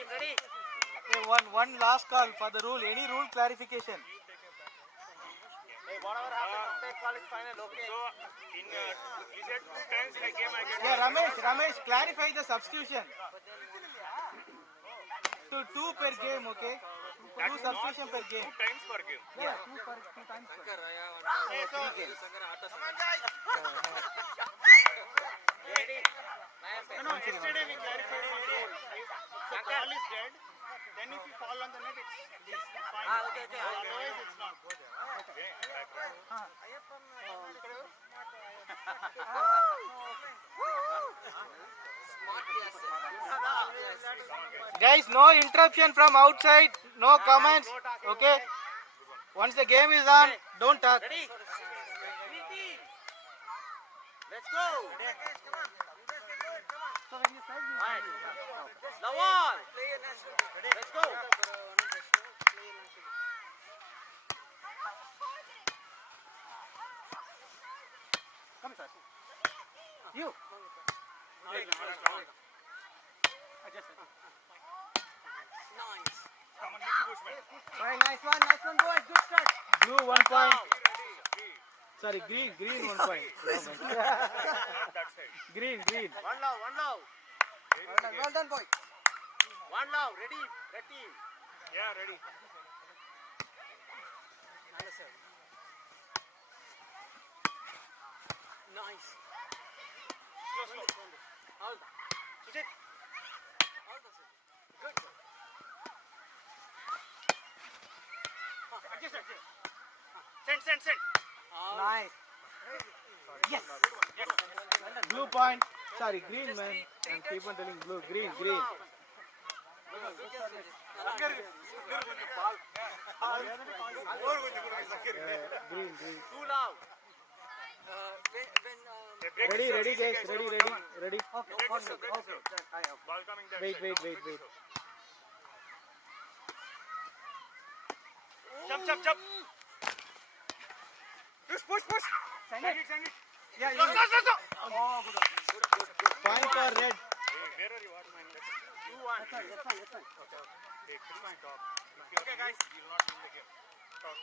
Ready. Okay, one last call for the rule. Any rule clarification? Hey, whatever happened, umpire call is final. Okay. So, in you said 2 times in a game I get. Yeah, Ramesh, clarify the substitution. Two per game, okay? Two substitution per game. 2 times per game. Yeah, two times. Hey, so, ready. No, yesterday we clarified the rule. If the ball is dead, then if you fall on the net, it's fine. Okay. Otherwise, it's not. Guys, no interruption from outside, no comments, okay? Once the game is on, don't talk. Ready. Let's go. Right. Lawal. Let's go. You. Very nice one, boys. Good start. Blue 1 point. Sorry, green 1 point. Green. One love. Well done, boy. One love. Ready. Red team. Yeah, ready. Nice. Slow. All done. Sujit. All done, sir. Good. Send. Nice. Yes. Blue point. Sorry, green man. And keep on telling blue. Green. Green. Too loud. Ready, guys. Ready. Ball coming that side. Wait. Jump. Push. Send it. Yeah, Slow. Point for red. Hey, where are you? What man? 2-1. Hey, please stop. Okay, guys. We will not win the game. Stop.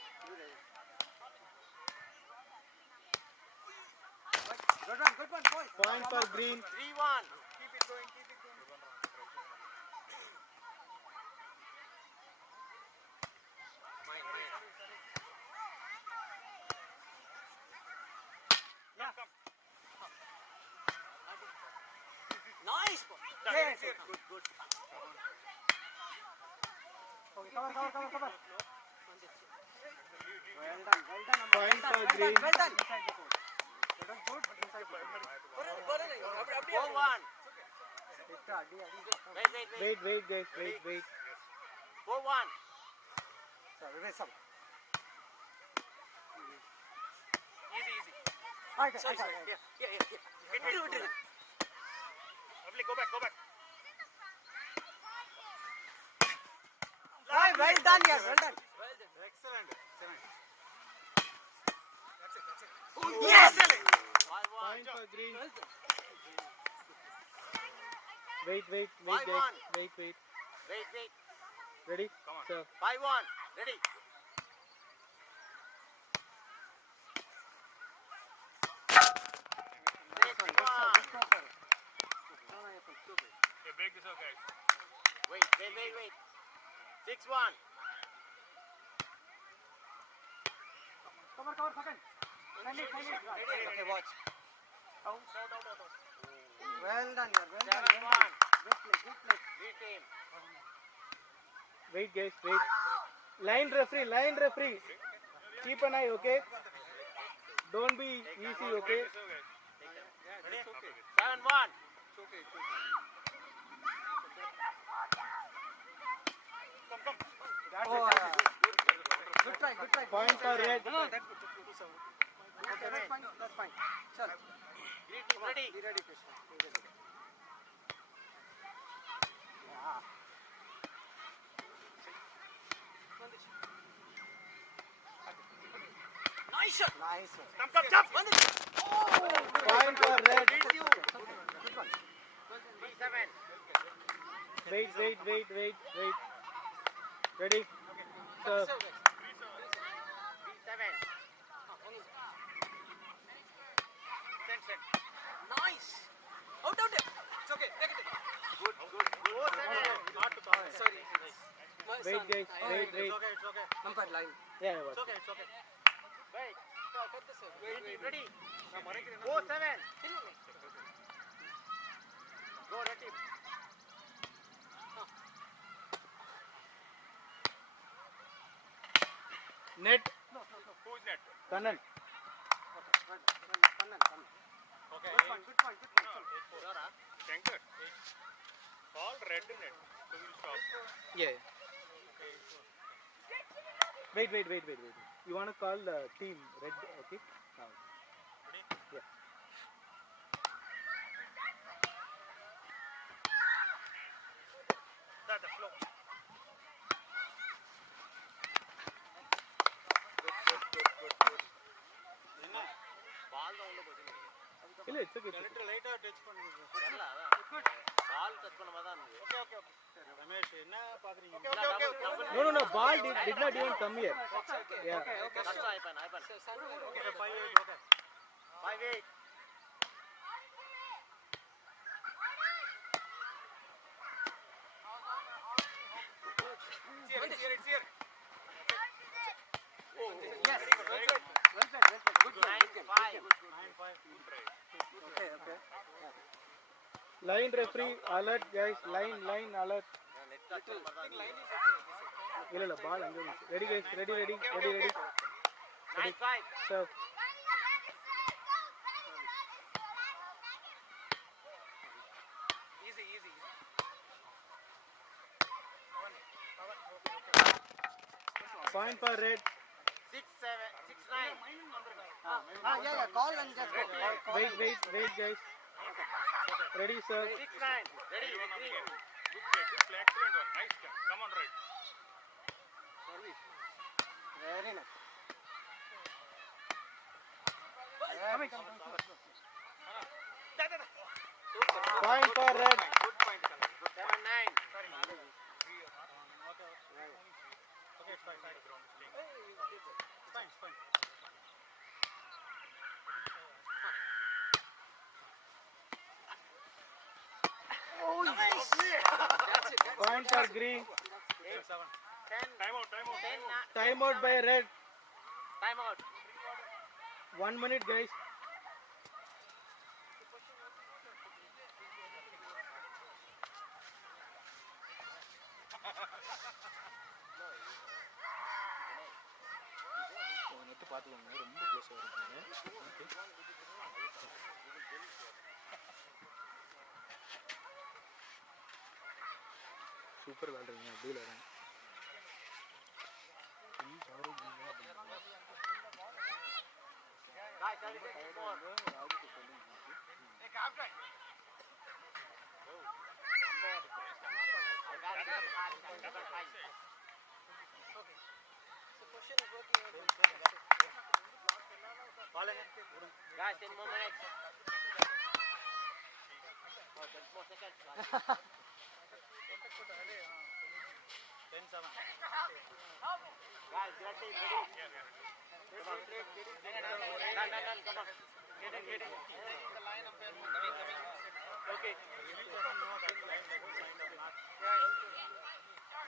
Good one, boys. Point for green. 3-1. Keep it going. Nice. Yes. Good. Cover. Point for green. Well done. 4-1. Wait. Wait, guys. Wait. 4-1. Easy. Yeah. Lovely. Go back. Well done, yes. Well done. Excellent. Yes. 5-1. Point for green. Wait, guys. 5-1. Wait. Wait. Ready? Come on. Sir. 5-1. Ready. Okay, break this up, guys. Wait. 6-1. Cover, second. Okay, watch. Out. Well done, yeah. 7-1. Good play. Lead team. Wait, guys. Line referee. Keep an eye, okay? Don't be easy, okay? So, guys. Ready? 7-1. Come. Good try. Point for red. Okay, that's fine. Chal. Lead team ready. Be ready, Krishna. Nice shot. Come. Jump. Point for red. Good one. 3-7. Wait. Ready? Serve. 7. Nice. Out. It's okay. Take it. Good. 7. Not to call. Sorry. Wait, guys. Wait. It's okay. Umpire line. Yeah. It's okay. Wait. Cut this up. Wait. Ready? 7. Go, Ratim. Net. Who's net? Kannan. Okay. Good point. Shankar. Call red net. So we'll stop. Yeah. Wait. You want to call the team red, okay? Now. Ready? Yeah. That's the flow. Good. என்ன பால் தான் உள்ள போச்சு இல்ல, it's okay. Correct லைட்டா touch பண்ணுங்க. தெரியல அதான் பால் touch பண்ண மாதிரி தான் இருந்துச்சு ஓகே. ரமேஷ் என்ன பாக்குறீங்க? No. Ball did not even come here. Yeah. கஷ்டம் ஐபன் Okay, 5-8. Okay. 5-8 Here. yes well played good 9-5 Good try. okay Line referee alert, guys. Line alert. net touch line இல்ல ball அங்க இருந்துச்சு. Ready guys. Ready. 9-5 Serve. easy Point for red. 6-7 6-9 Yeah. Call and just go. Wait, guys. Ready, sir. 6-9 ready Good play. green Excellent one. Nice. Come on, right. Very nice. Point for red. good point 7-9 Okay, it's fine. It's fine. that's it Point for green. 7. 10 Time out. 10 Time out by red. time out 1 minute, guys. Super விளையாடுறீங்க அப்படி விளையாடுங்க guys 34 guys 10 more minutes 10 more seconds 10-7. guys get it ready come on done come on get in the line of okay Really doesn't know that line like this kind of not.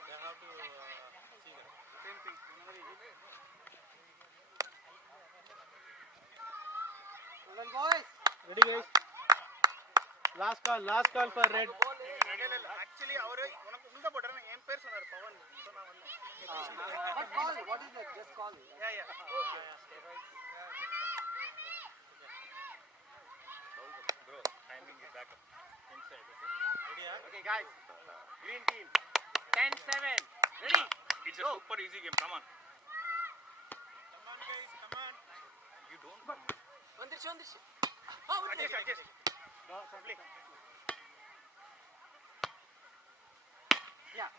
They have to see that. Same thing. Well done, boys. ready, guys. Last call for red. Actually, அவரு உனக்கு உள்ள போடுறேன் என் பேர் சொன்னாரு பவன் சொன்னா வரல. But call, what is that? Just call. Yeah. Okay. Bro, timing is back up. Inside, okay? Ready, yeah? okay guys green team 10-7 ready It's a super easy game. Come on. Come on, guys. Come on. You don't. வந்துருச்சு Adjust. No, simply. yeah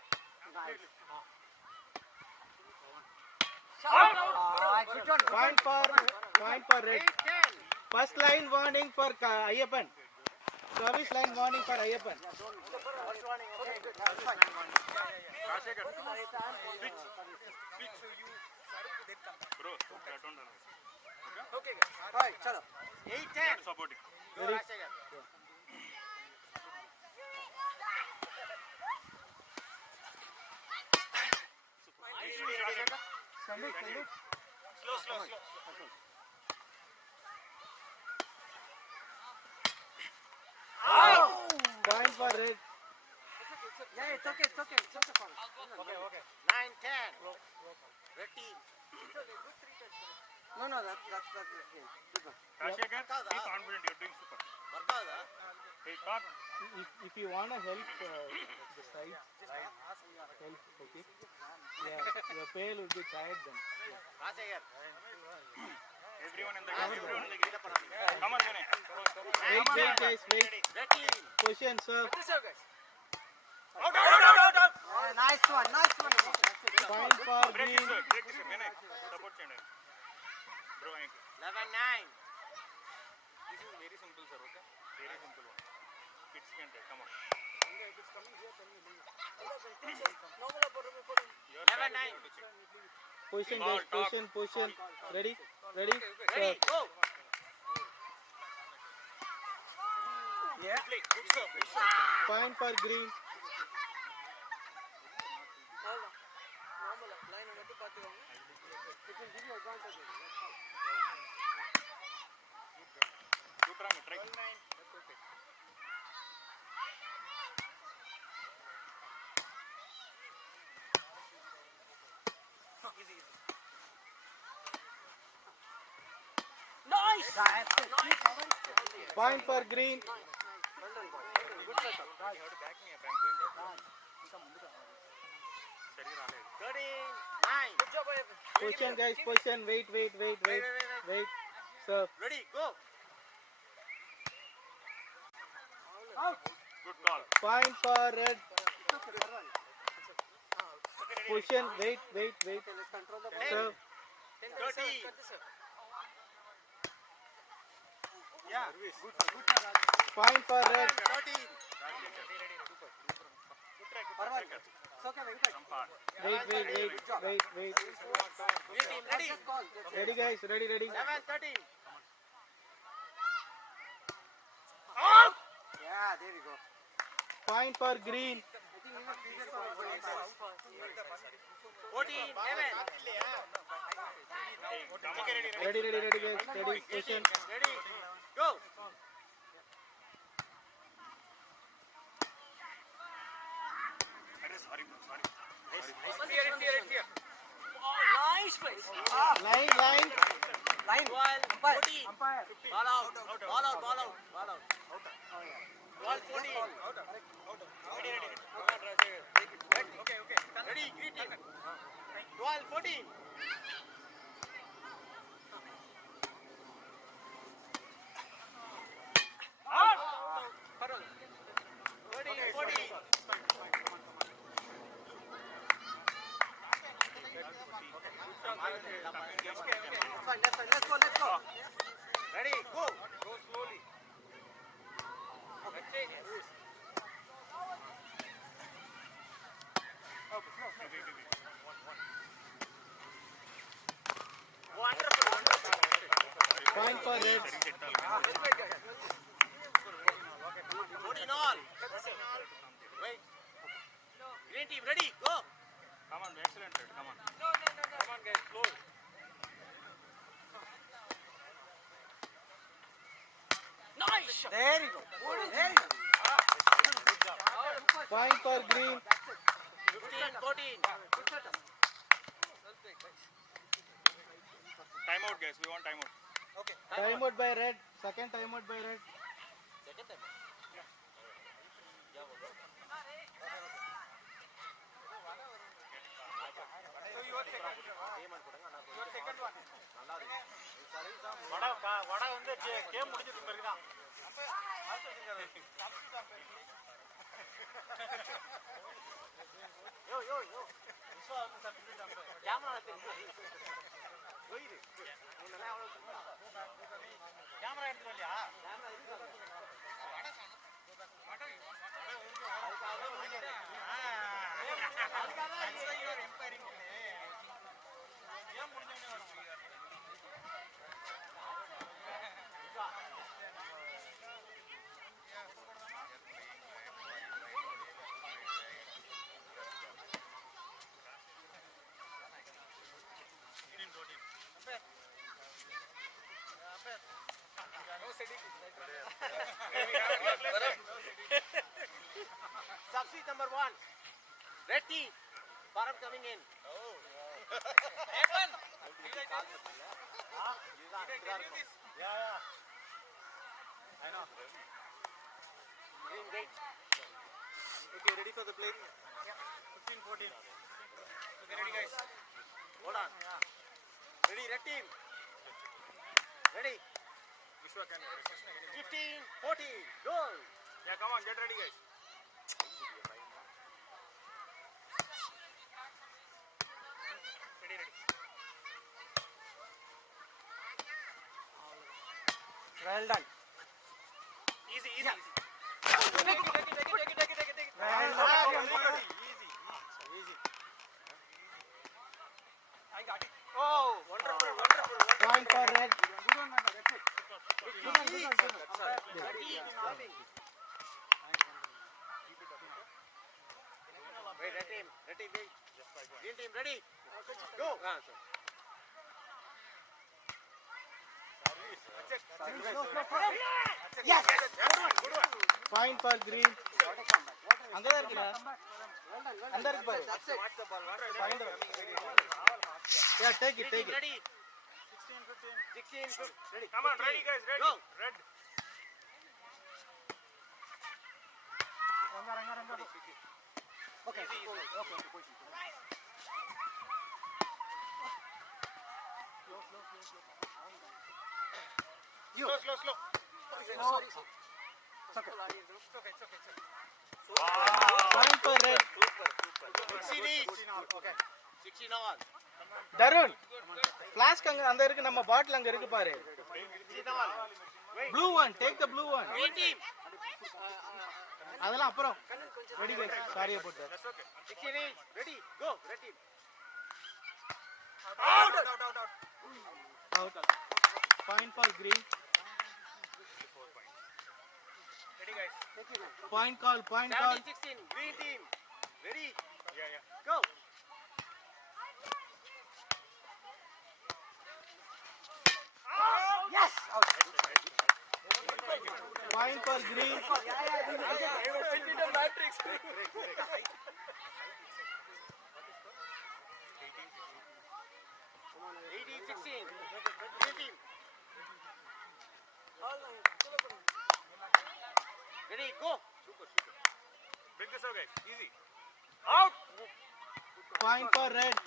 guys Good one. Point for red. 8-10 First line warning for Ayyappan. Service line warning for Ayyappan. first warning. Okay, good. That's fine. Rajshekhar, switch. Bro, don't run. Okay, guys. All right, chalo. 8-10. Supporting. Go, Rajshekhar. Send it. Slow. Point for red. Yeah, it's okay. Okay. 9-10. Red team. No, that's game. Good one. Rajshekhar, be confident. You're doing super. Hey, talk. If you wanna help the side, help, okay? Yeah, your pail will be tired then. Everyone in the game. Come on, Vinay. Wait, guys, wait. Red team. Position, sir. Out. Nice one. Point for Break green. this, Vinay. Support channel. Bro, 11-9. this is very simple, sir. Okay? Very simple one. Kids can take. Come on. 11-9. Position, Ball, guys. Position. Ready, Ready, sir. go. Point for green. Good run. Try. Point for green. You have to back me up. I'm going to. Sari raale. 13-9. Good job, boy. Position, guys. Position. Wait. Sir. Ready, go. Good call. Point for red. Position. Wait. Sir. 30. Yeah. Point for red. 13. Wait. Green team, ready. Ready, guys. Ready. 11-13. Yeah, there we go. Point for green. 14-11. Ready, guys. Ready. Position. Ready, go. Sorry. Fear. Nice place. Line. 12, 14. Ball out. Ball 14. Ready, green team. 12, 14. That's fine. Let's go. Ready, go. Go slowly. Point for red. 14 all. Wait. Green team, ready, go. Come on, excellent. Come on. Come on, guys, slow. Nice. There you go. Point for green. 15, 14. Time out, guys. We want time out. Time out by red. Second time out by red. வடை வந்து game முடிஞ்சதுக்கு பிறகுதான் camera எடுத்துட்டு இல்லையா Substitute number 1. Red team. Param coming in. Green gate. Okay, ready for the play? 15, 14. Okay, ready guys. Hold on. Ready, red team. Ready. 15, 14. Goal. Yeah, come on, get ready, guys. Well done. Easy, easy, easy. Well done. Oh, wonderful, wonderful, wonderful. Point for red. Wait, red team, wait. Green team, ready? Go. Yes. Point for green. அங்கதான் இருக்குடா. அந்த இருக்கு பாரு. Point. Yeah, take it. Ready? 16, 15. Ready? Come on, ready, guys, ready. Go. Red. Okay. Slow. Point for red. 16 each. 16 all. Tarun Flask அங்க அந்த இருக்கு நம்ம பாட்டில் அங்க இருக்கு பாரு 16 all. Wait. Blue one take the blue one Green team. அதெல்லாம் அப்புறம் ready சாரியா போட்டு 16 each. Ready? Go. Red team. Out point for green Ready, guys. Point call 16. Green team. Ready? Yeah. Go. yes point for green Eighteen, 16. Green team. Ready? Go. Bring this out, guys. Easy. Out. Point for red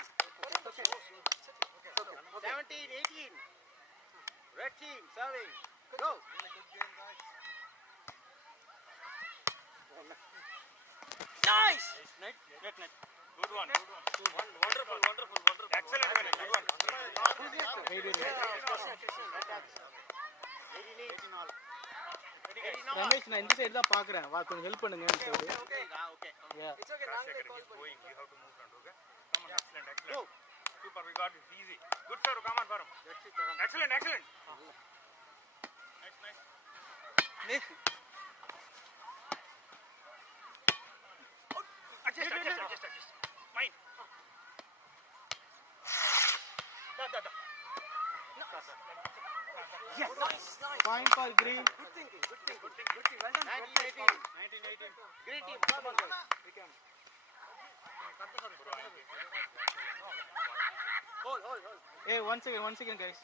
17, 18. Red team serving. Go. Nice. Net. Good one. Wonderful. Excellent, Vinay. Good one. 18 all. 18 all. Ramesh நான் இந்த side தான் பாக்குறேன் வா கொஞ்சம் help பண்ணுங்கன்னு சொல்லி Okay. Yeah. It's okay. Rajshekhar, he's going. You have to move front, okay? Come on, excellent. Go. Super, we got it. Easy. Good, sir. Come on, Param. Excellent. Nice. Adjust. Mine. Da. Nice. Point for green 19, 18. Green team. Come on, guys. Hold. ஏய் one second guys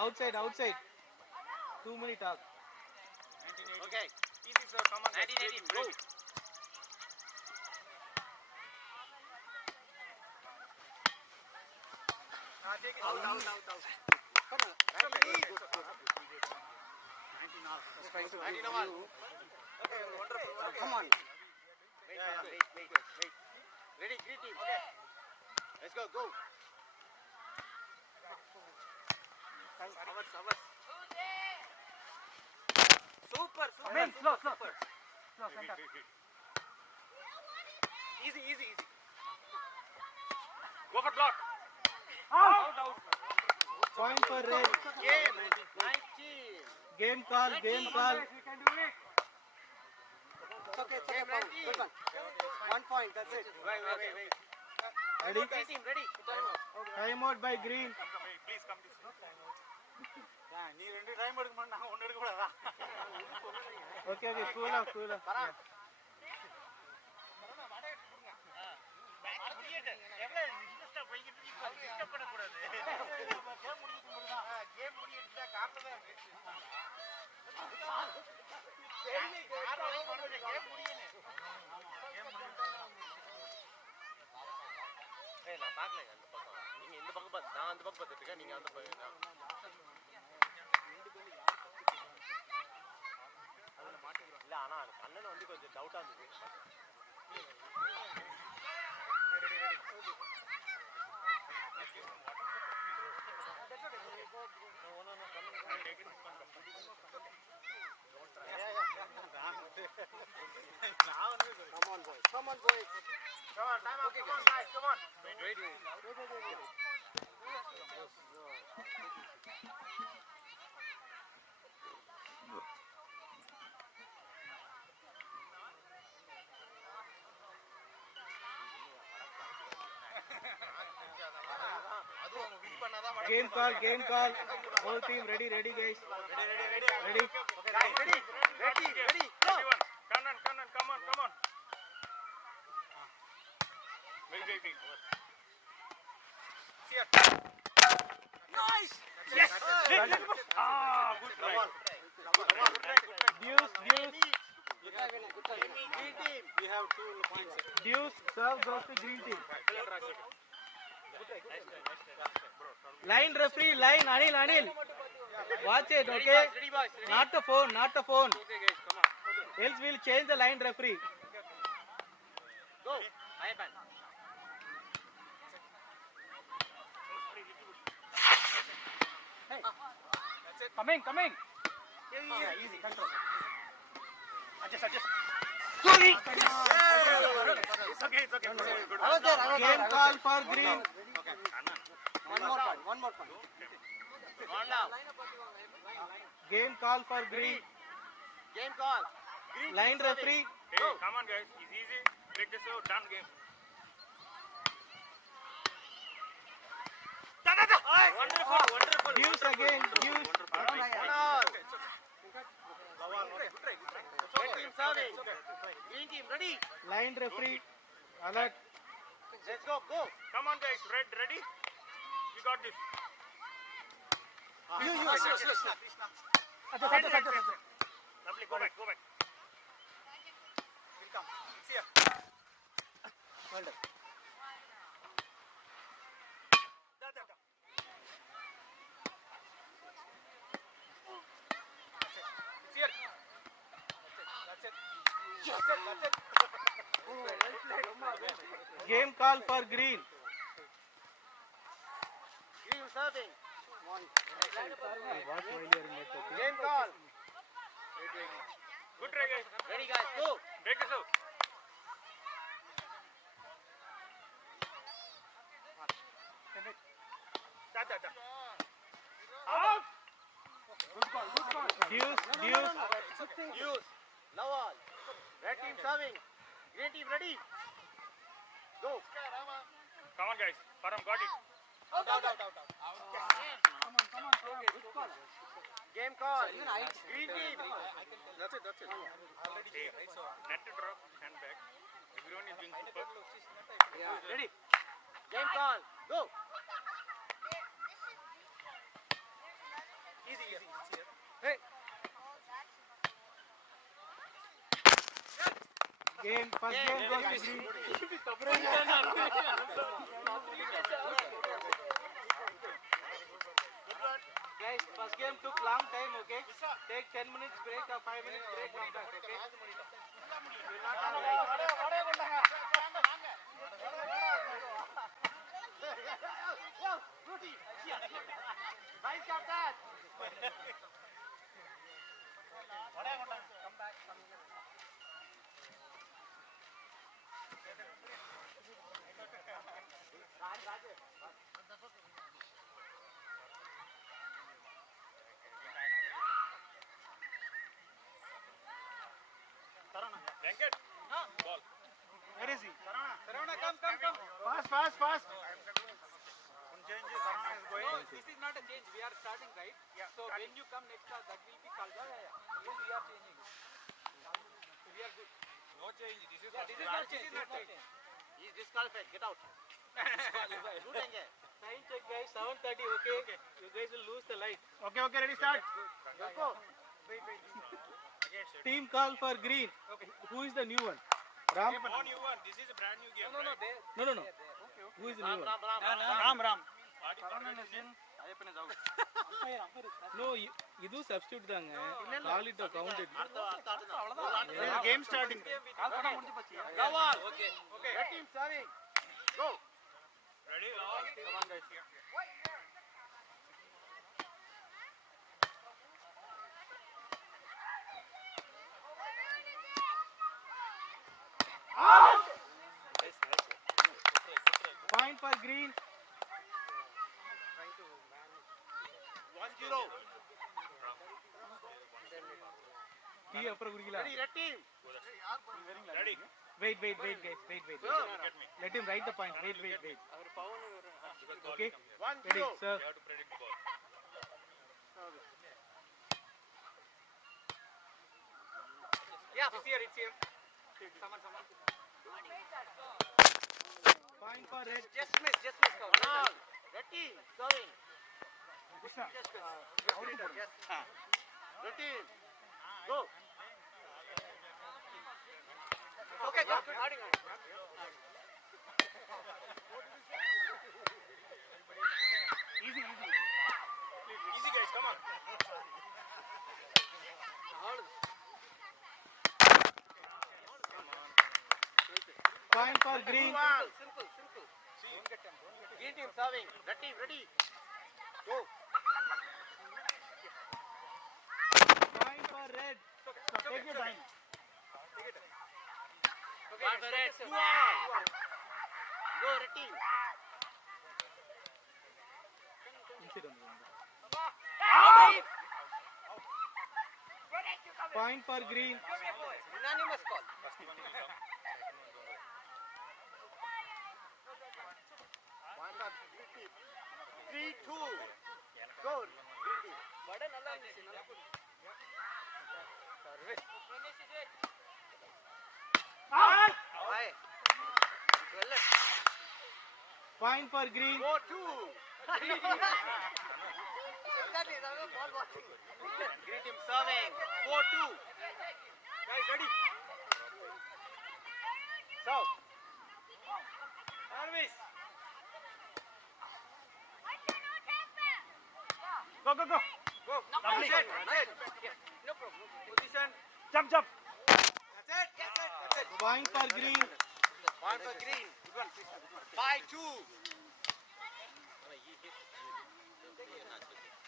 outside too many talk Okay. Easy, sir. Come on, guys. 19, 18. Go. Out. 19 all. Come on Wait. Ready, green team. Okay. Let's go. Ours. Super. slow center Easy, easy, easy. Go for block. Out, out. Point for red. Game. 19. Game call, game call. You can do it. It's okay, Paul. Good one. 1 point, that's it. Wait. Ready? Team, ready. Time out by green. Please come this way. நீ ரெண்டு time எடுக்க மாட்டேன் நான் ஒன்னு எடுக்க கூடாதா Okay, cool off, cool off. Yeah. நான் பார்க்கலங்க அந்த பக்கம் நீங்க இந்த பக்கம் பார்த்து நான் அந்த பக்கம் பார்த்துட்டு இருக்கேன் நீங்க அந்த பக்கம் இல்ல ஆனா அண்ணன் வந்து கொஞ்சம் டவுட்டா இருந்தது Come on, boys. Come on, time out. Come on, guys. Come on. Wait. Game call, game call. Whole team ready, ready guys. Ready. Guys, ready. Go. Turn on. Come on. Wait. Here. Nice! Yes. Good try. Deuce. Good try, Vinay. Good try. Green team. we have 2 points Deuce serve goes to green team. Line referee, line. Anil. Watch it, okay? Ready, boys. Ready. Not the phone. Okay, guys. Come on. Else we'll change the line referee. Go. Iron. Coming. Yeah, easy. Control. Adjust. It's okay. Good. I was there. Game call for green. One more point. On now. Game call for green. Game call. Green Line team referee. Hey, come on, guys. It's easy. Break this out. Done game. Wonderful. Deuce again. Deuce. Red team serving. Green team ready. Line referee. Alert. Let's go. Come on, guys. Red ready. You got this. Lovely. Go back. We'll come. It's here. Well done. Da. It's here. That's it. Game call for green. Green serving. Watch while you are in net, okay? Game call. Good try, guys. Ready, guys. Go. Break this out. Da. Out. Deuce. Use. Now all. Red team serving. Green team ready. Go. Come on, guys. Param got it. Out. Game call. Even I- Green team. that's it Hey, net to drop. Hand back. Everyone is doing super. Yeah. Ready. Game call. Go. Easy. Hey. First game goes to green. Guys, first game took long time, okay? Take 10 minutes break or 5 minutes break, come back, okay? We're not on live. Nice captain. Fast. One change, Sarana is going. No, this is not a change. We are starting, right? Yeah. So when you come next, that will be called. Yeah. Even we are changing. So we are good. No change. This is This is not change. He is disqualified. Get out. Shooting. Time check, guys. 7:30. Okay. You guys will lose the light. Okay, ready, start. Go. Team call for green. Okay. Who is the new one? Ram. No new one. This is a brand new game. No. Who is the new one? Ram. No, ಇದು substitute தாங்க. Call it or count it. Game starting. Lawal. Okay. Red team serving. Go. Ready? Lawal. Come on, guys. Point for green. 1-0. Key அப்புறம் குடிக்கலாம். Ready, red team. Ready? Wait, guys. Wait. Go. Let him write the point. Wait. Okay. 1-0. Ready, sir. You have to predict the ball. Yeah, it's here. Someone. Point for red. Just miss. Manal. Red team serving. Red team. Go. Okay, go. Easy guys, come on. Point for green. Simple. Green team serving. Red team ready. Go. Point for red. Take your time. Point for red. 2-1. Go, red team. Point for green. Unanimous call. Point for green team. 3-2. Go, green team. Point for green. 4-2. Green team serving. 4-2. Guys, ready? Serve. Service. Go. Lovely. Nice. No problem. Position. Jump. That's it. Point for green. Point for green. Good one. 5-2.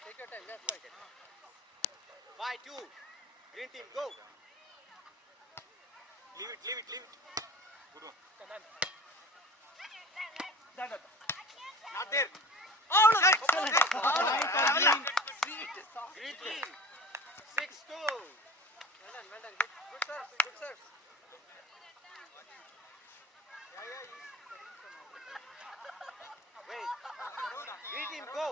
Take your time. Let's fight it. 5-2. Green team, go. Leave it. Good one. Not there. Oh, no. Point for green. Green team. 6-2. Well done. Good serve. Wait. Green team, go.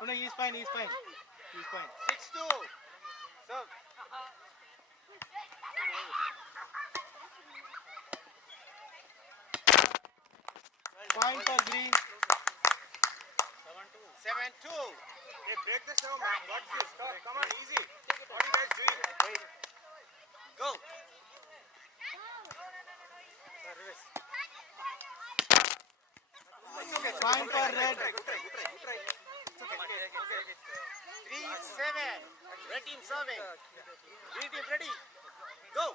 Oh, no, he's fine. 6-2. Serve. Point for green. 7-2. Hey, break the serve, man. What's this? Stop. Come on, easy. What are you guys doing? Wait. Go. Point for red. 3-7. Red team serving. Green team ready. Go.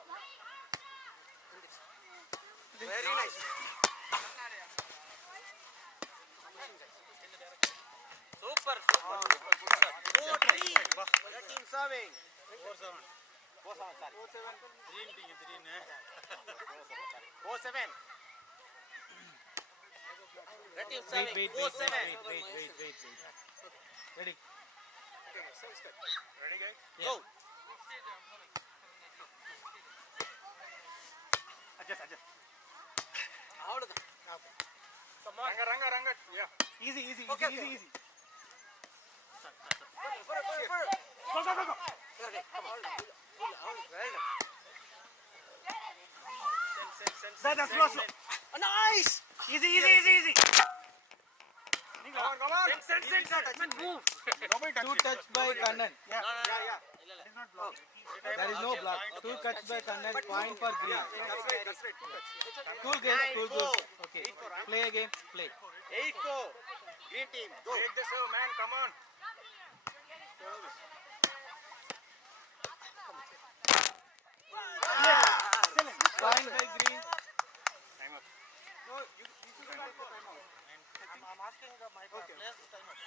Very nice. Super. 4-3. Red team serving. 4-7. Green team, green. 4-7. Red team Wait. serving. 4-7. Ready. Ready, guys? Go. Ranga. Yeah. Easy. Okay. Go. Okay, come on. Well done. That's slow. Nice. Easy. Come on. Move. Two touch by Kannan. Yeah. That is not blocked. There is no block. Two touch by Kannan. Point for green. That's right. Cool game. Cool. Okay. Play again. Play. 8-4. Green team, go. Take the serve, man. Come on. Point by green. Time up. No, you should not take the timeout. I'm asking my players to time out.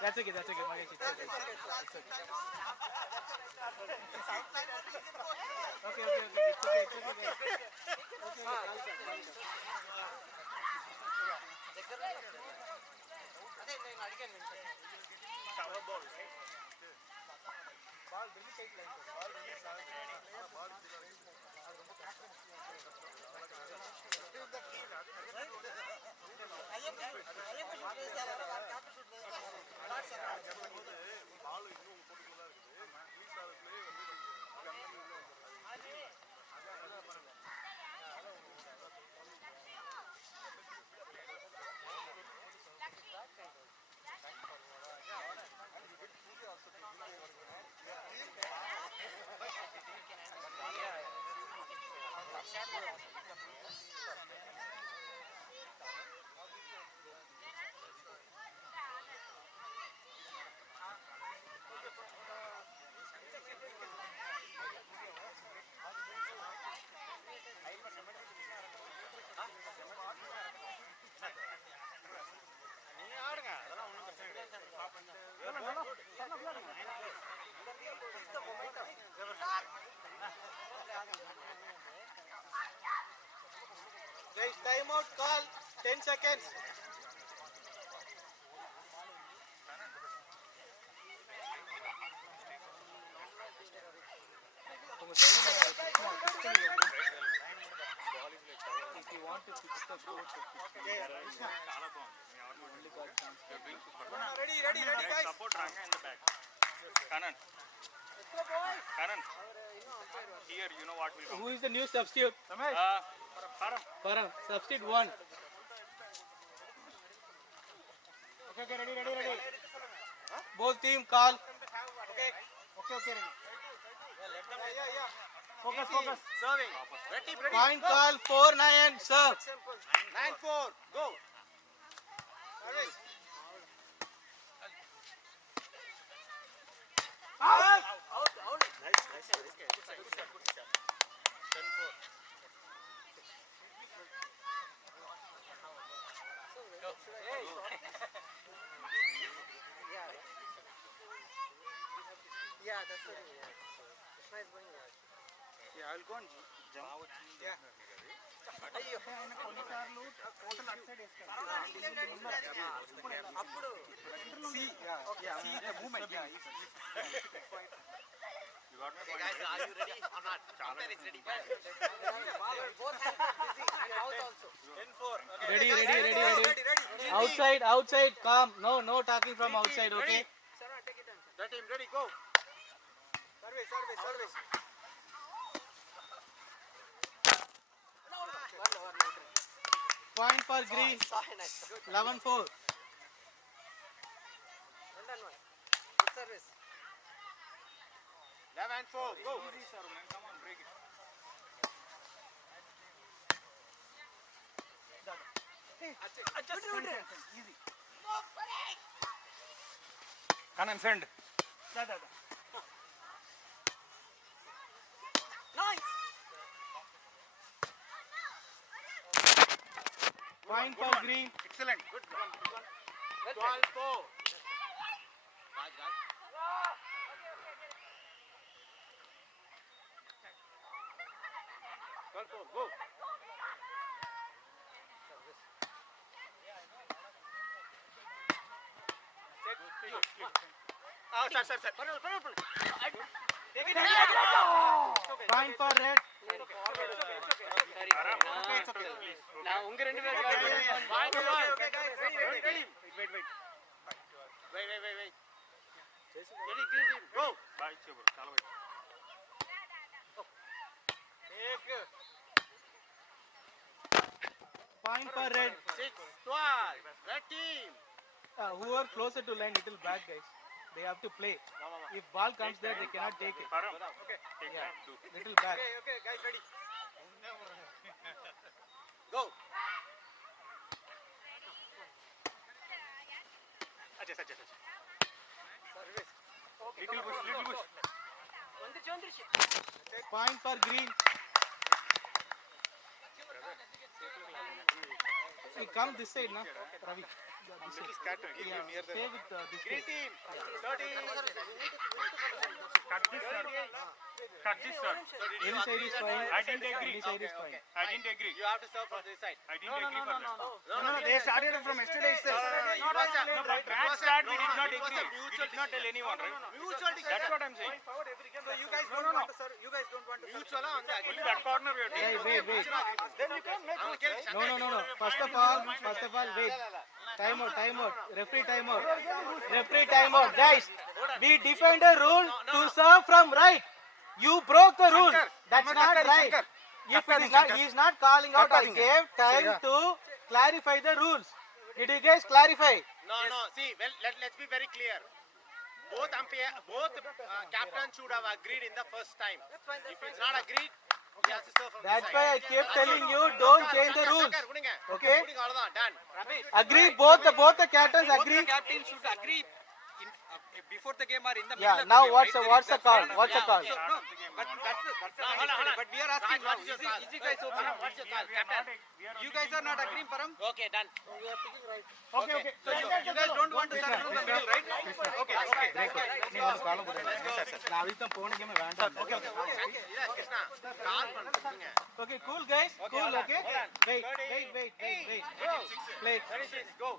That's okay. Mahesh. It's okay. Okay. It's అదే నేను అడిగాను Shower ball, right? Guys, timeout call. 10 seconds. If you want to fix the coach, చాలా బాగుంది. మీ army only got chance. ready guys. Support Ranga in the back. Kanan. Here you know what will come. Who is the new substitute? Param. Param. Substitute 1. Okay, ready. Both team call. Okay, ready. Focus. Serving. Ready. Point call 4-9. Serve. 9-4. Go. Service. Out Nice. Good shot. 10-4. Yeah, that's the thing. Yeah. Krishna is going. Yeah, I'll go and jump. Yeah. అయ్యో కొన్నిసార్లు total at side వేస్తారు. అప్పుడు See the movement. Yeah. You got my Hey point. guys, right? are you ready or not? Umpire is ready. both hands are busy and out also. 10-4. Ready. Outside. Calm. No talking from outside. Okay. Sarah, take it on. Ready. Go. Service. Point for green. Nice. 11-4. 1-1. Good service. 11-4. Go. Easy serve, man. Come on, break it. Easy. Kanan, send. Da. Nice. Point for green. Excellent. Good one. Well 12-4. Raj. 12-4. Go. Set. Point for red. நான் உங்க ரெண்டு பேரும் Go. Point for red. 6-12. Red team. Who are closer to line, little back guys. They have to play. If ball comes there, they cannot take it. Yeah, little back. Okay, guys, ready. Go. Little push. Point for green. See, come this side, na, Ravi. This side. Yeah, stay with this Green side. team. 13. Cut this, sir. Any side is fine. I didn't agree. Any side is fine. I didn't agree. You have to serve from this side. I didn't agree for that. No, they started from yesterday itself. No, but Match start, we did not agree. We did not tell anyone, right? Mutual. That's what I'm saying. So you guys don't want to serve. You guys don't want to serve. Mutual on the Only that corner we are Hey, taking. wait. Then you can make good choice. No. First of all, wait. Time out. Referee time out. Guys, we defend a rule to serve from right. You broke the rule. That's not right. If it is not, he is not calling out. I gave time to clarify the rules. Did you guys clarify? No. See, well, let's be very clear. Both captains should have agreed in the first time. If it's not agreed, he has to serve from That's this why I side. kept telling you don't change the rules. Okay? Done. Agree. Both the captains agree. captain should agree before the game or in the middle Yeah. of Now the game, what's the right? what's the call? What's the call? So, no, but that's the Hold on. but we are asking Raj, now, what's your is call? you guys okay? What's your call, captain? You guys are not agreeing, Param? Okay, done. Okay. So you guys don't want to start from the middle, right? Okay. நாளைக்கு போன game வேண்டாம். Krishna, call பண்ணுங்க. Okay, cool guys. Cool, okay? Wait. Play. 36, go.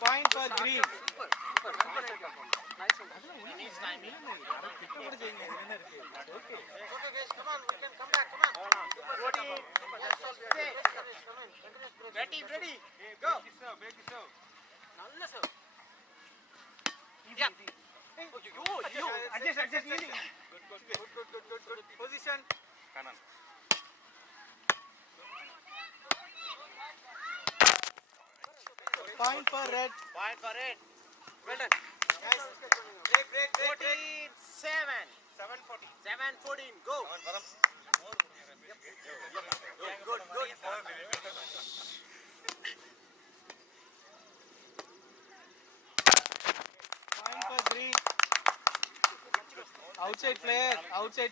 Point for green. Needs timing. Ready. Go. Adjust. Easy. Good. Position. Kanan. Point for red. Point for it. Well done. Break. 14-7. 7-14. Go. Good. Point for green. Outside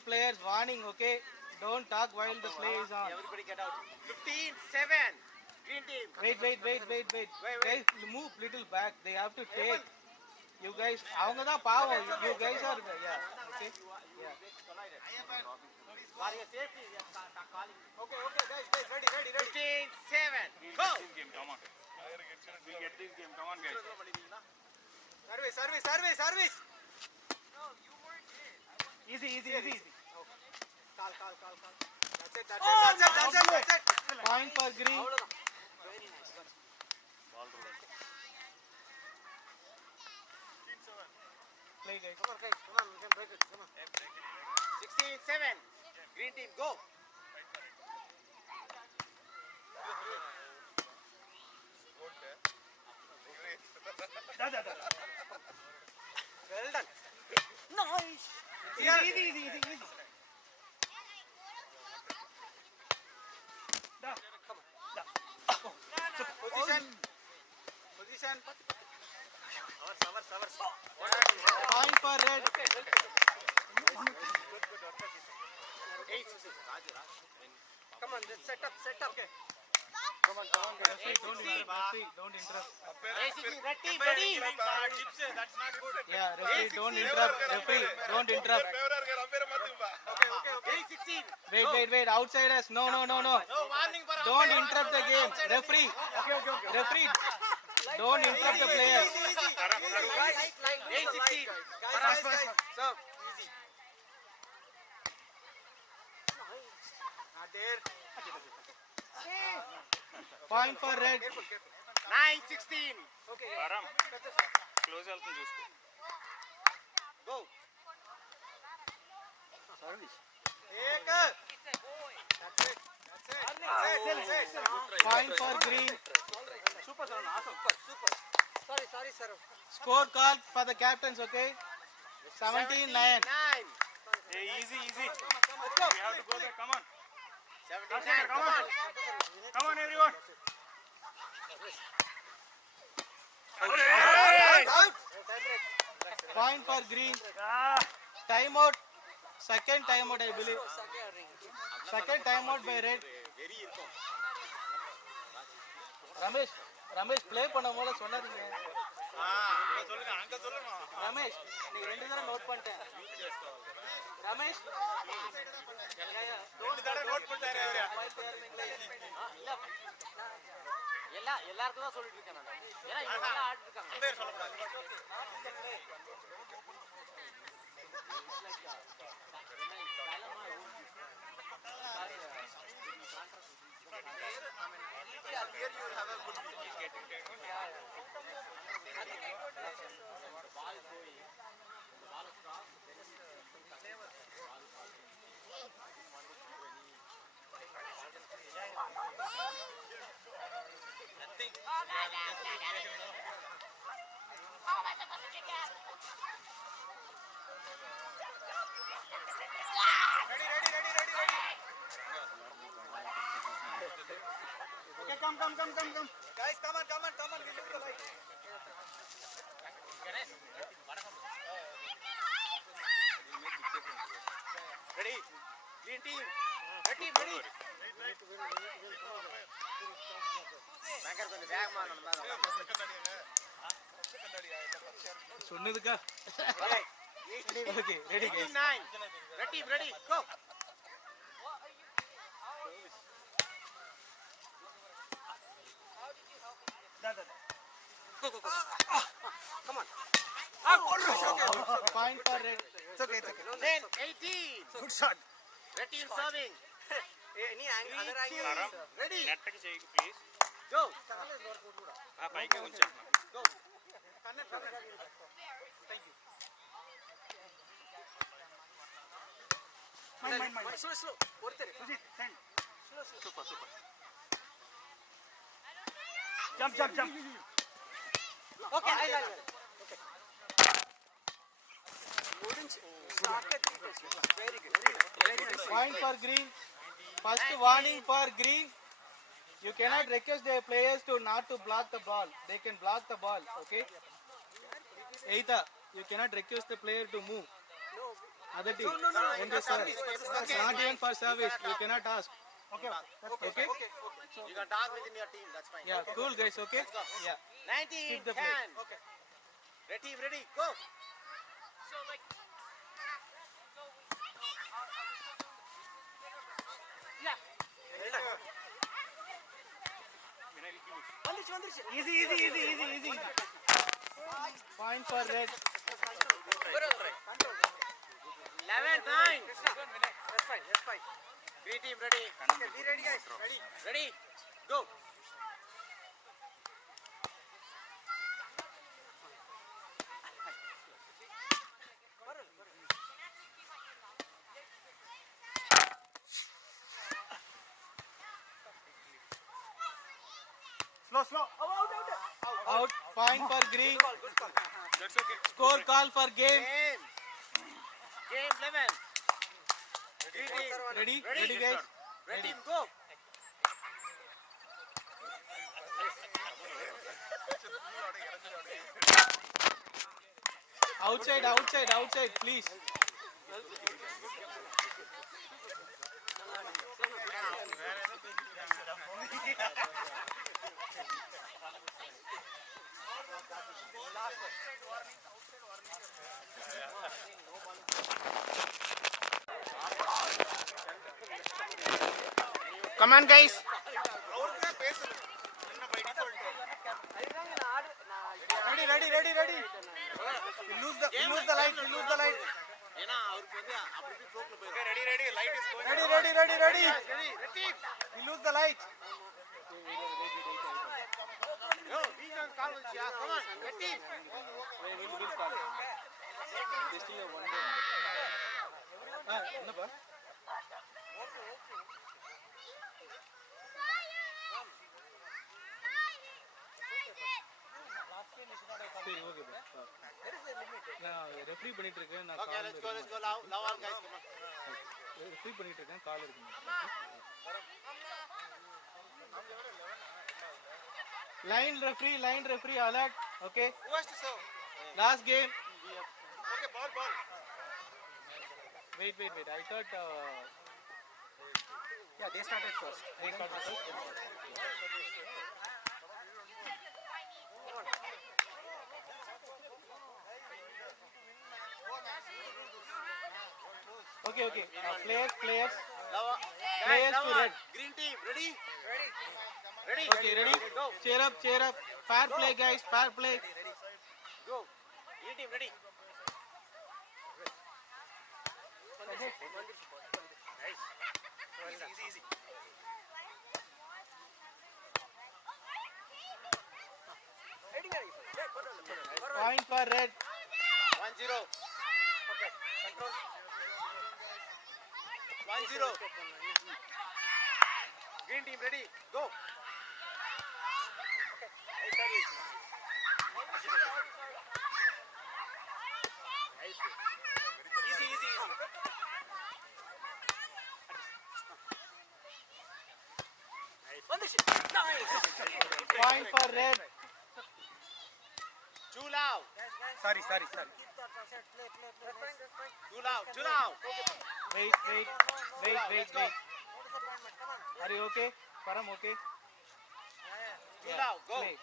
players, warning, okay? Don't talk while the play is on. Everybody get out. 15-7. Green team. Wait. Guys, move little back. They have to take. You guys, அவங்க தான் பாவம். You guys are, yeah, okay? Yeah. For your safety, we are calling. Okay, guys, ready. 15-7. Go. This game, come on. We get this game, come on, guys. Service. Easy. Call. That's it. Point for green. Play guys. Come on, we can break it. Come on. 16-7. Green team, go. Well done. Nice. Easy. Position. Hours. Point for red. 8. Come on, let's set up. Okay. Come on, guys. Don't interrupt. Basically, red team, ready. That's not good. Yeah, referee, don't interrupt. Don't interrupt. Okay. 16. Wait. Outsiders. No. No warning for Don't interrupt the game. Referee, Referee, don't interrupt the players. 8-16. Serve. Point for red. 9-16. Param. Close వెళ్తుంది చూసుకో. Go. Point for green. Super. Sorry, sir. Score call for the captains, okay? 17-9. 9. Hey, easy. We have to go there. Come on. 79. Come on. Come on, everyone. Point for green. Timeout. Second timeout, I believe. Second timeout by red. Ramesh play பண்ணும் போல சொன்னாதீங்க. ரமேஷ் நீ 2 தடவை note பண்ணிட்டேன். ரமேஷ் 2 தடவை note பண்ணிட்டாரு அவரு. எல்லாருக்கும் தான் சொல்லிட்டு இருக்கேன் நான். ஏன்னா இவங்க எல்லாம் ஆடிட்டு இருக்காங்க. பேர் சொல்லக்கூடாது. Okay, come. Guys, come on. We look the light. Ready? Green team. Red team, ready? Banker கொஞ்சம் வேகமா நடந்தா சொன்னதுக்கா? Alright. Okay, ready guys. 9. Red team, ready? Go. Go. Come on. Point for red. It's okay. 10-18. Good shot. Red team serving. Any angle, other angle. Ready? నెట్టకి చేయకు please. Go. ఆ పైకి ఉంచేస్తున్నా. Go. Mine. Slow. Orthere. Sujit, send. Super. Jump. Okay, I'll. Okay. Wouldn't started 3 tests. Very good. Very nice. Point for green. First warning for green. You cannot request the players to not to block the ball. They can block the ball, okay? Either you cannot request the player to move. No. Other team. No. When they serve. Not even for service. You cannot ask. Okay. Okay? You got dog within your team. That's fine. Yeah, cool guys, okay? Yeah. 19. Keep the 10. play. Okay. Red team, ready? Go. Vandiruchu. Easy. Point for red. 11-9. That's fine. Green team, ready? Okay, be ready, guys. Ready? Go. Slow. Out. Point for green. Good call. That's okay. Score call for game. Game 11. Green team. Ready? Ready? Ready guys? Red team, go. Outside, please. Come on, guys. ready, ready, ready. We lose the light, we lose the light. ஏனா அவருக்கு வந்து அப்படி ப்ரோக்ல போயிடும். Okay, ready, ready. Light is going. Ready, ready, ready, ready. Ready, ready. We lose the light. Yo, we can call it. Come on, ready. என்னப்பா சரி okay நான் referee பண்ணிட்டு இருக்கேன் நான் Okay, let's go. Love all guys. Come on. Referee பண்ணிட்டு இருக்கேன் கால் இருக்கு line referee alert. Okay, Who has to serve? last game. Okay, ball. Wait, I thought Yeah, they started first. they started first. Okay, players. Love. Players Guys, to love red. all. Green team, ready? Ready. Okay, ready? Go. Cheer up. Fair play, guys. Fair play. Go. Green team, ready? Easy. Point for red. 1-0. Okay. Control. 1-0. Green team, ready? Go. Easy. Point for red. Too loud. Sorry. Too loud. Wait. Are you okay? Param, okay? Too loud. Go. Play.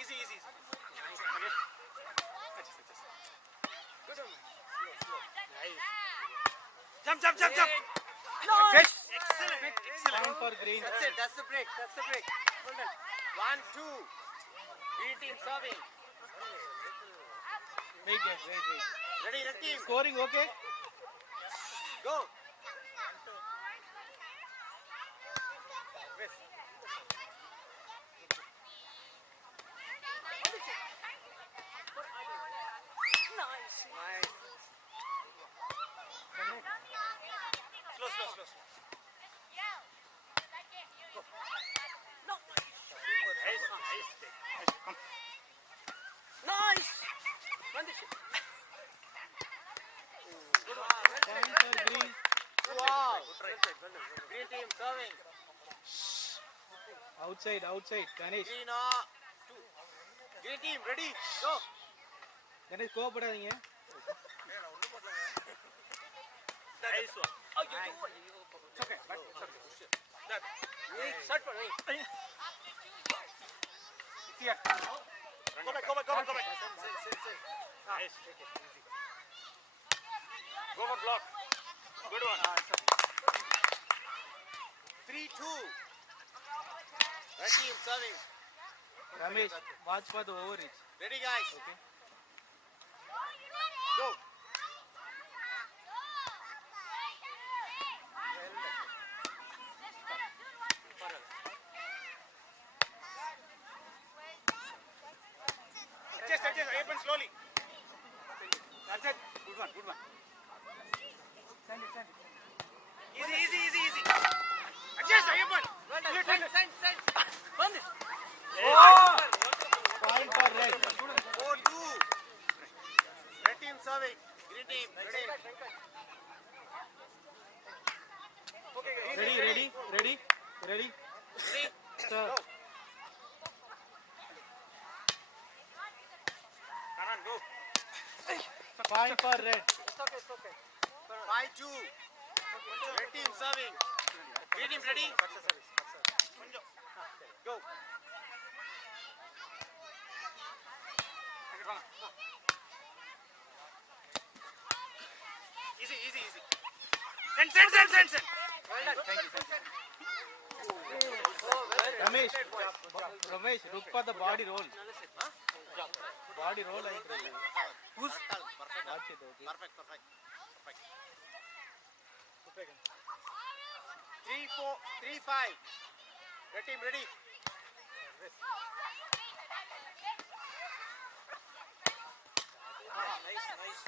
Easy. Jump. Excellent. Point for green. That's the break. Well done. 1-2. Green team serving. Wait. Ready, red team. Scoring okay? Go. Slow. Point for green. Wow. Green team serving. Outside. Ganesh. Green team, ready? Go. Ganesh, கோவப்படாதீங்க. Nice one. It's okay. Shut for me. Here. Go back. Nice. Go for block. Good one. 3-2. Red team serving. Ramesh, watch for the overreach. Ready, guys? Okay. Go. Adjust. Open slowly. That's it. Good one. Send it. Easy. Adjust. Open. Send. Point for red. 4-2. Red team serving. Green team, ready? Ready? Ready? Sir. Karan, go. Point for red. It's okay. 5-2. Red team serving. Green team, ready? Go. Easy. Send. Ramesh, look for the body roll. Body roll. Who's? Watch it, okay. Perfect. 3-4, 3-5. Red team ready.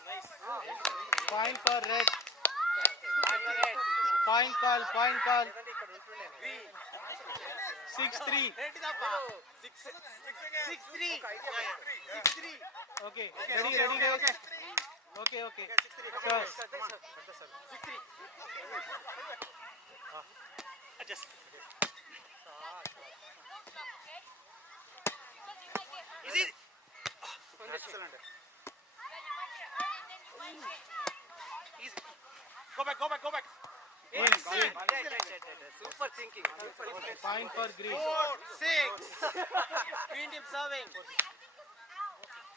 Nice. Point for red. Point call. 6-3. 6-3. Okay. Ready, guys. Okay. Sir. 6-3. Adjust. Easy. Excellent. Easy. Go back. Super thinking. Point for green. 4-6. Green team serving.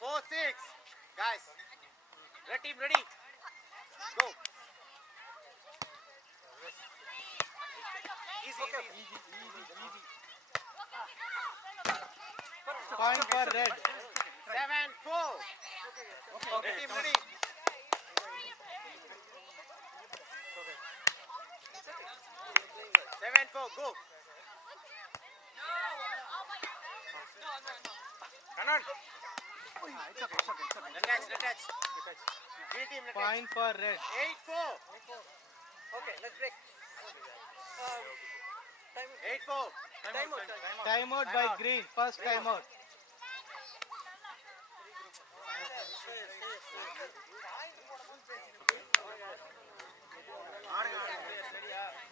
4-6. Guys. Red team ready. Go. Easy. Point for red. 7-4. Red team ready. 7-4. Go. Kanan. Attach. Green team attach. Point for red. 8-4. Okay, let's break. 8-4. Timeout by green. First timeout.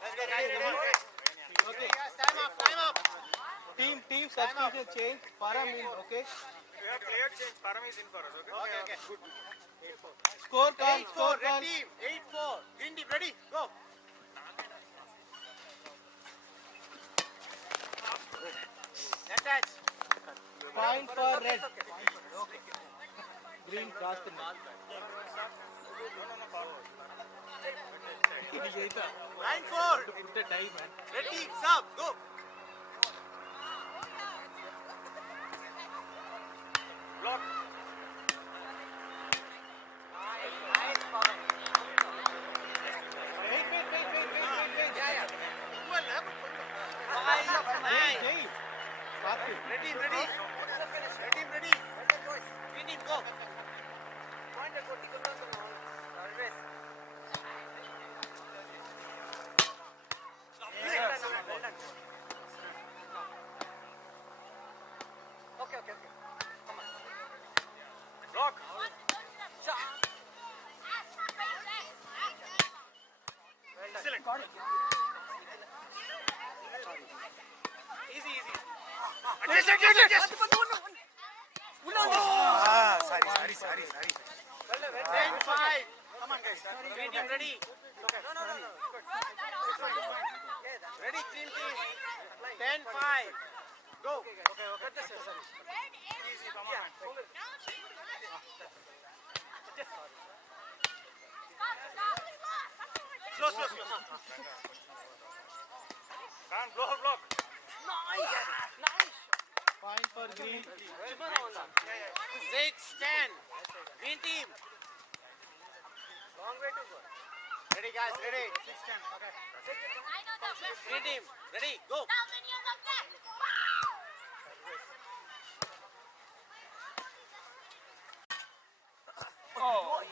Let's go, guys. Okay. Guys, time up. Team substitution change. Param in. Okay. We have player change. Param is in for us. Okay. Okay. Score call. 8-4. Red team. 8-4. Green team ready. Go. Attach. Point for red. Green cross the net. 9-4. Put the time, man. Red team sub. Go. Block. Hey. Pass it. Red team ready. Green team go. Okay. Block. Excellent. Easy. Adjust. Sorry. 10-5. Come on, guys. Green team ready. Ready, green team. 10-5. Go. Easy. Come on, man. Slow. Can't block. Point for green. 6-10. Green team. Long way to go. Ready, guys. Ready. 6-10. Okay. Green team. Ready. Go.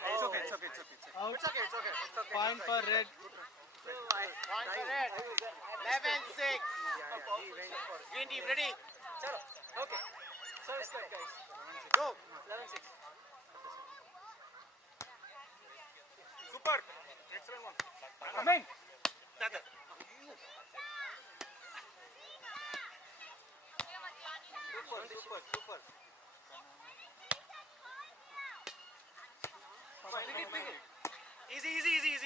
It's okay. Out. It's okay. Point for red. Point for red. 11-6. Green team ready. Chalo. Okay. Service line, guys. Go. 11-6. Super. Excellent one. Coming. Super. Easy. Lead.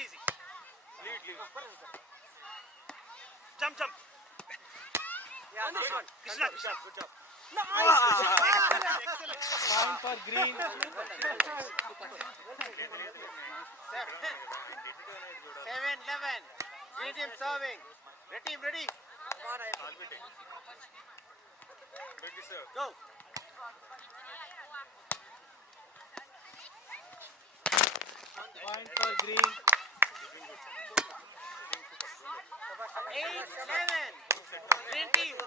Jump. Yeah, this one. Krishna, good job. Point for green. 7-11. 11. Green team serving. Red team ready. Go. Point for green. 8-11. Green team.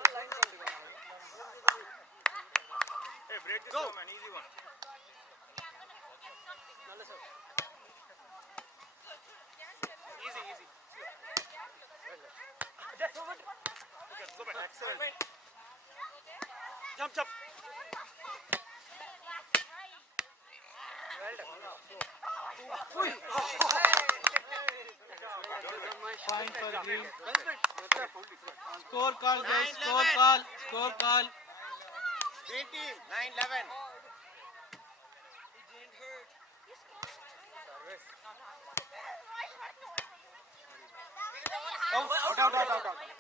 Hey, break this Go. serve, man. Easy one. Easy, easy. Go back. Excellent. Jump, jump. Point for green. Score call, guys. Score call. Score call. Green team. 9-11. Out.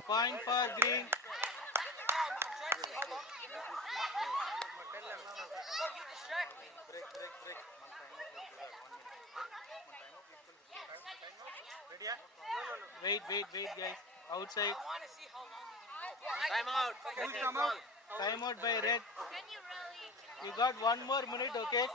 Point for green. Wait, guys. Outside. Time out. Time out. Time out by red. You got 1 more minute, okay?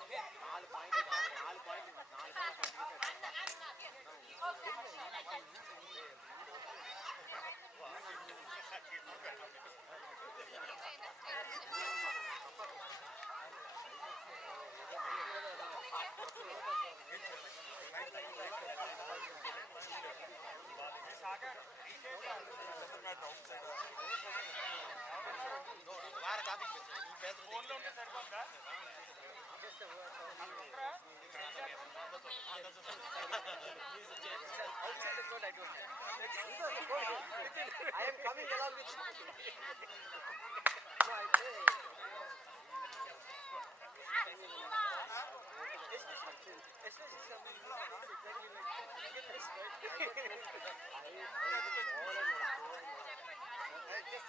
I am coming along with you.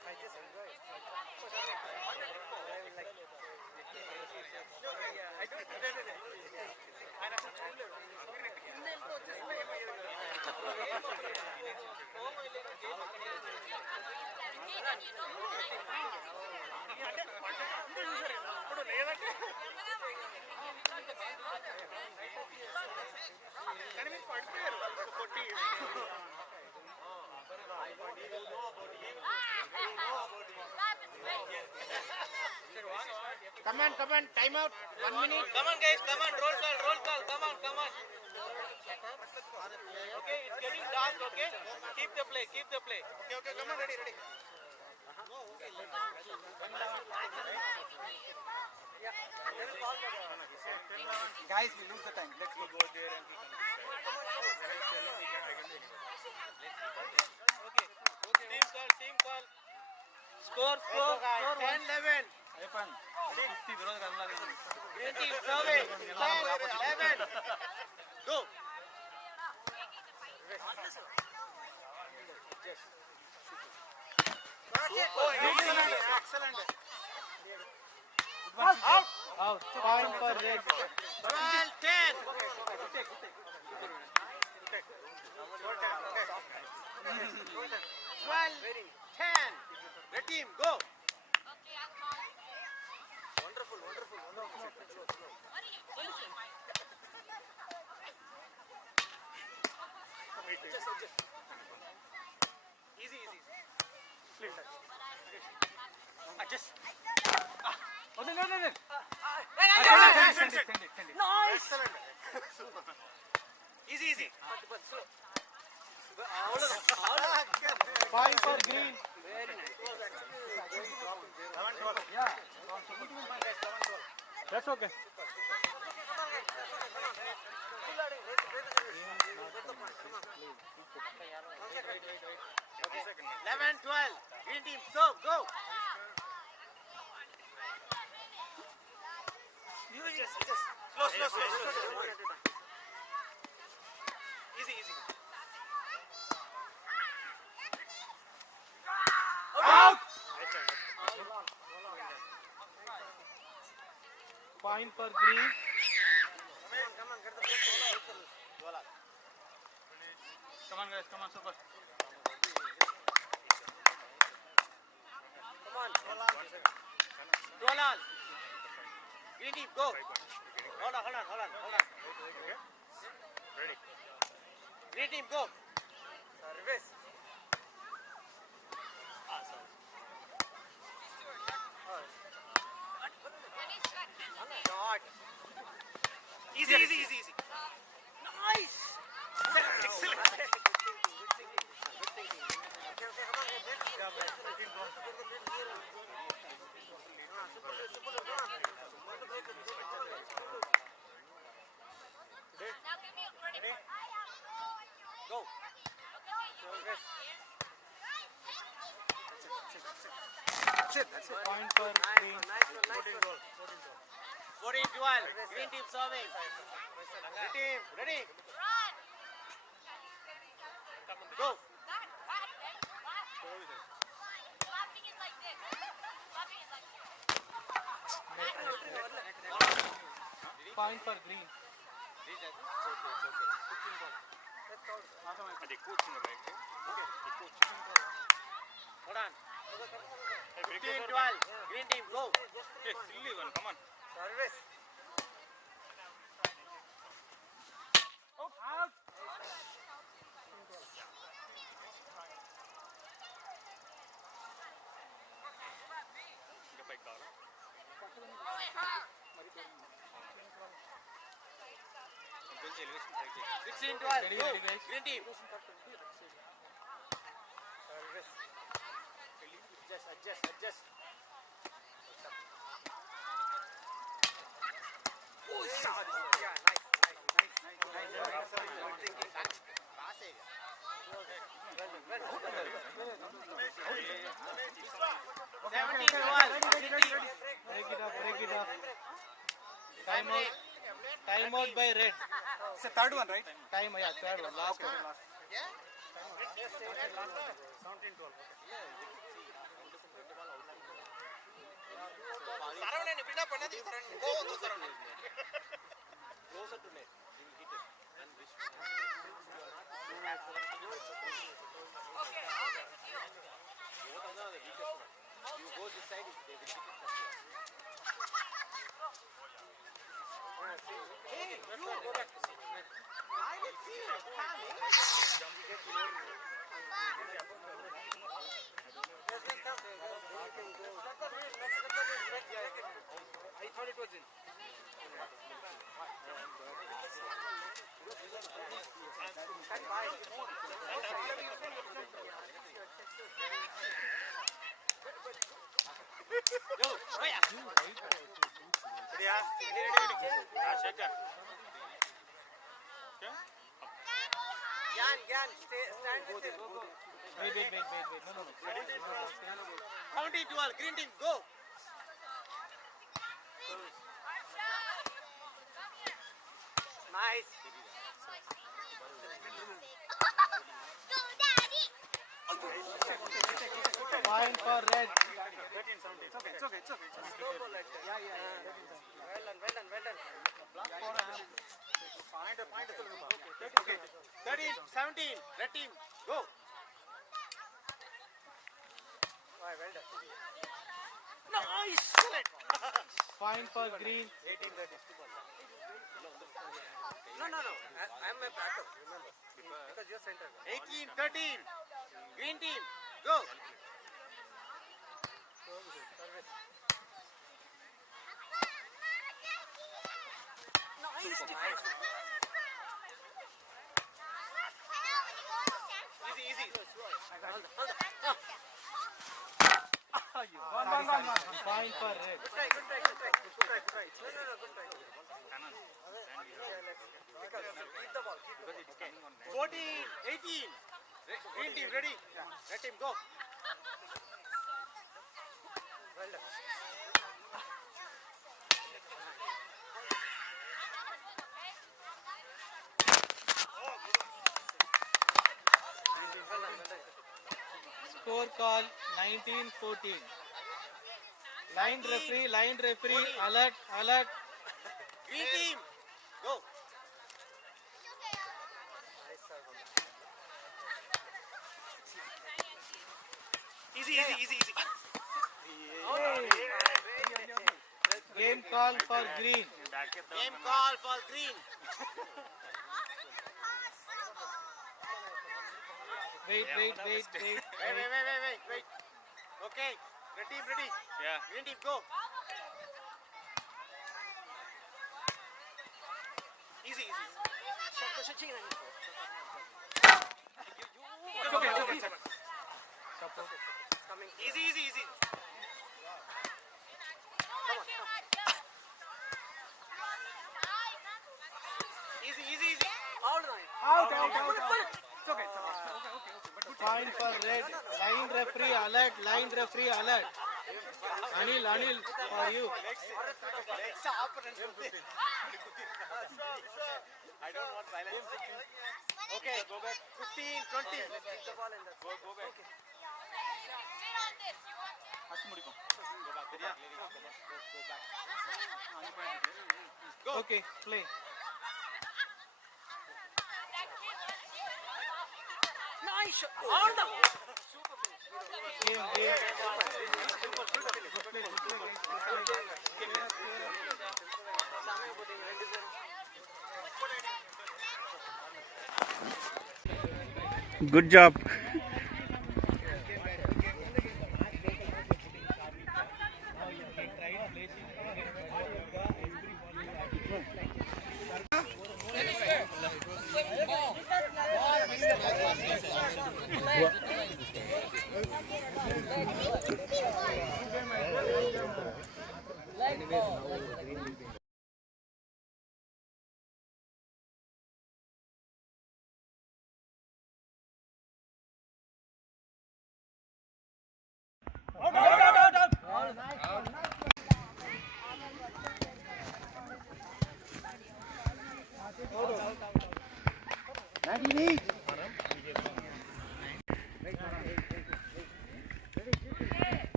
I just enjoy it. Come on. Time out. 1 minute. Come on, guys. Come on. Roll call. Come on. Okay, it's getting dark, okay? Keep the play. Okay. Come on. Ready. Guys, we lose the time. Let's go. Team call. Score. 10-11. Green team serving. 10-11. Go. Excellent. Out. Point for red. 12-10. 12-10. Red team, go. Easy. Adjust. Oh, no. Send it. Nice. Easy. Point for green. Very nice. That's okay. 11-12. Green team, serve, go. Slow. Easy. Out. Point for green. Come on, guys. Come on, super. Come on. 12 all. Green team, go. Hold on. Ready. Green team, go. Service. Shot. Easy. Nice. Excellent. Go. Point for green. Nice one. 14-12. Green team serving. Green team, ready. Go. Point for green. The coach in the back. Okay. The coach. Hold on. Hey, break this 15-12. over. Green team, go. Hey, silly one. Come on. Service. Get back down. 16-12. Ready, Go. ready, guys. Green team. Service. Adjust. Yeah, nice. 17-12. Green team. Break it up. Time out by red. It's the third one, right? Third one, last one. Saravana, இப்படினா பண்ணாதீங்க Saravana. Go Saravana. Closer to net. He will hit it. And Vishnu. Okay. Both are the weakest one. You go this side, they will hit it from here. Hey, you go back to see. I will see it coming. I thought it was in. Go. Oh yeah. Shaker. Okay. Yan, stand with it. Wait. No. 17-12. Green team, go. Nice. Point for red. 13-17. It's okay. Yeah. Well done. 13-17. Red team, go. Well done. Nice. Point for green. 18-30. No. I'm a backup, remember. Because you're center. 18-13. Green team, go. Nice defense. Easy. Point for red. Good try. No, good try. Keep the ball. 14-18. Green team, ready. Red team, go. Well done. Score call 19-14. Line referee, alert. Green team, go. Nice serve. Game call for green. Game call for green. Wait. Wait. Okay. Red team ready. Yeah. Green team go. Easy. It's okay. Easy. Easy. Out. It's okay. Point for red. Line referee alert. Anil, for you. I don't want violence. Okay, go back. 15, 20. Go back. Okay, play. Nice. On the. Game. Good job.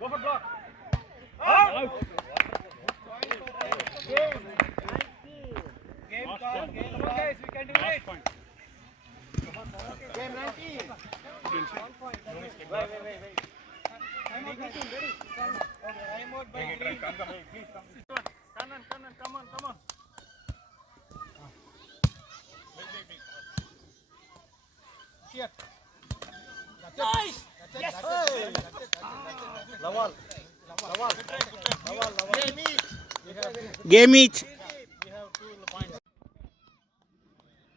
Go for block. Game call. Come on, guys, we can do it. Game 19. Wait. Ready? Okay, remote by green. Come on. Here. Nice. Yes. Lawal. Game each. We have 2 points.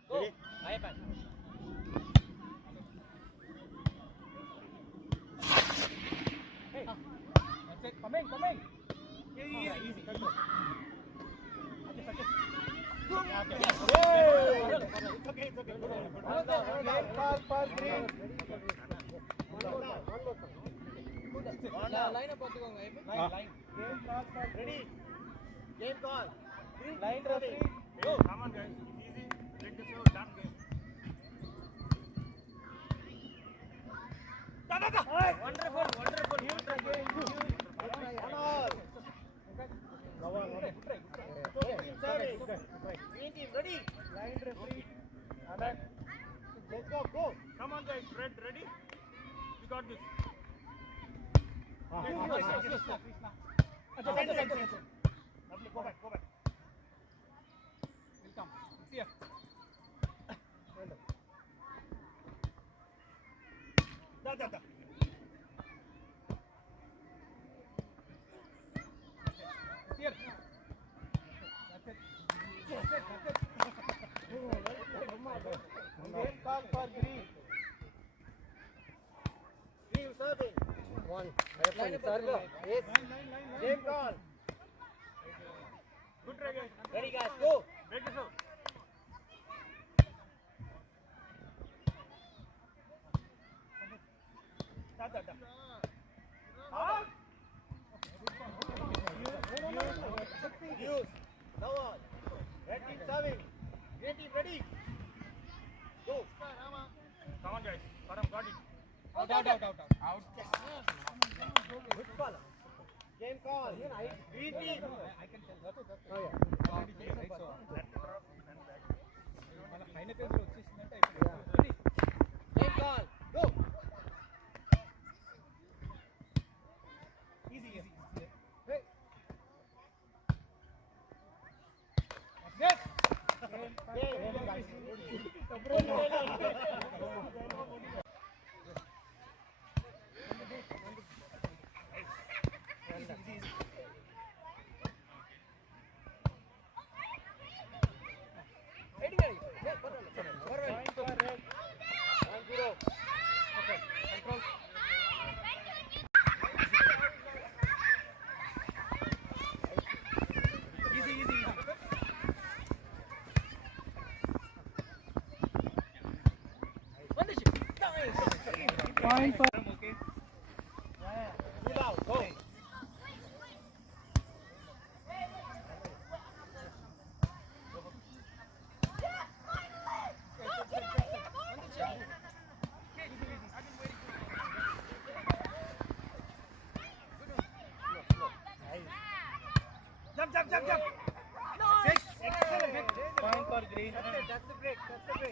Go. That's it. Coming. Easy. Control. Okay. Game call for green. Line up line. Game call for ready. Game call. Line referee. Go. Come on, guys. Easy. Let this go. Done game. Wonderful. Green team ready. Line referee. Alert. Let's go. Come on, guys. Red, ready? We got this. Lovely. Go back. Welcome. It's here. Da. It's here. That's it. Game call for green. Green serving. One. Yes. Game call. Good try, guys. Ready, guys. Go. Break this out. Da. Use. Lawal. Red team serving. Green team ready. Go. Come on, guys. Param got it. Game call. Green team. Game call. Go. Point for point for green. That's the break. Point for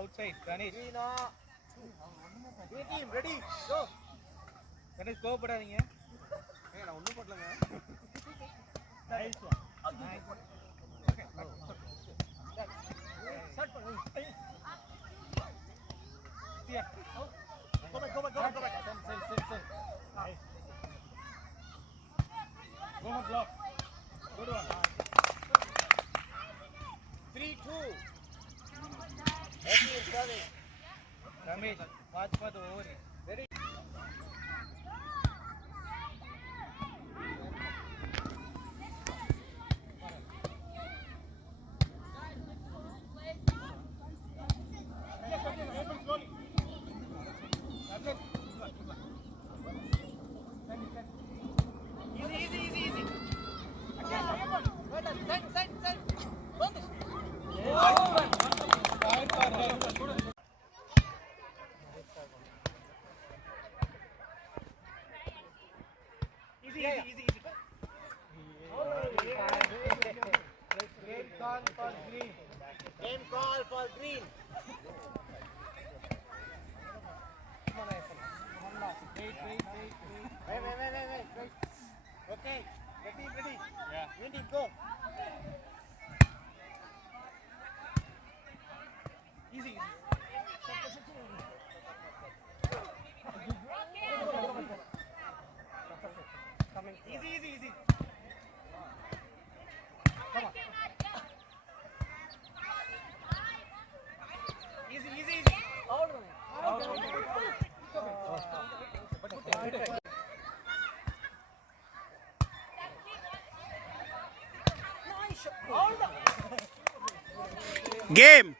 outside. Ganesh. Green team ready. Go. Ganesh கோபப்படாதீங்க. நான் ஒண்ணும் பண்ணலங்க. Good one. 3-2. Ramesh, watch for the over. Ready. Point for red. Game call for green. Game call for green. Wait. Okay. Ready. Yeah. Green team, go. Easy. Come on. Easy. Game.